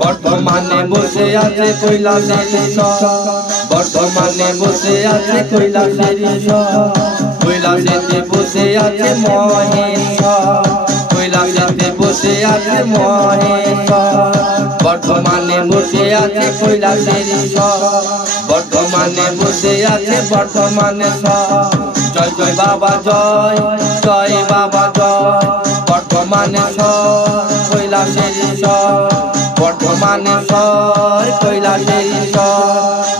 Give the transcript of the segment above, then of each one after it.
বর্তমানে বসে আছে কৈলাসের ঈশ্বর, বর্তমানে বসে আছে কৈলাসের ঈশ্বর, কৈলাসেতে বসে আছে মহেশ্বর, কৈলাসেতে বসে আছে মহেশ্বর, বর্তমানে বসে আছে কৈলাসের ঈশ্বর, বর্তমানে বসে আছে বর্তমানেশ্বর। জয় জয় বাবা জয়, জয় বাবা জয়, বর্তমানেশ্বর কৈলাসের ঈশ্বর, বর্তমানেশ্বর কৈলাসের ঈশ্বর।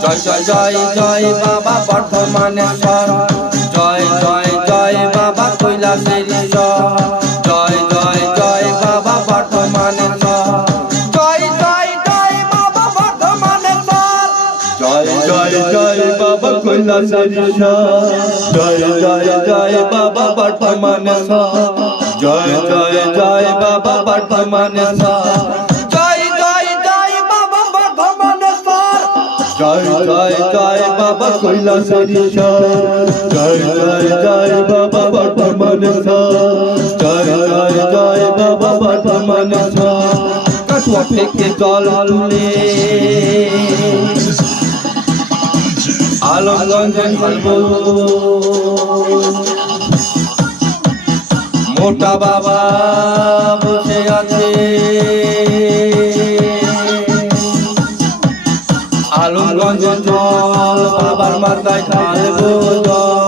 জয় জয় জয় জয় বাবা বর্তমানেশ্বর, জয় জয় জয় বাবা কৈলাসের ঈশ্বর, জয় জয় জয় বাবা বর্তমানেশ্বর, জয় জয় জয় বাবা বর্তমানেশ্বর, জয় জয় জয় বাবা কৈলাসের ঈশ্বর, জয় জয় জয় বাবা বর্তমানেশ্বর, জয় জয় জয় বাবা বর্তমানেশ্বর, জয় জয় জয় বাবা বর্তমানেশ্বর, জয় জয় জয় বাবা কৈলাসের ঈশ্বর, জয় জয় জয় বাবা বর্তমানেশ্বর, জয় জয় জয় বাবা বর্তমানেশ্বর। কাটুয়া থেকে জল তুলে আলমগঞ্জে ঢালবো, মোটা বাবা বসে আছে আলমগঞ্জে জল বাবার মাথায় ঢালবো জল।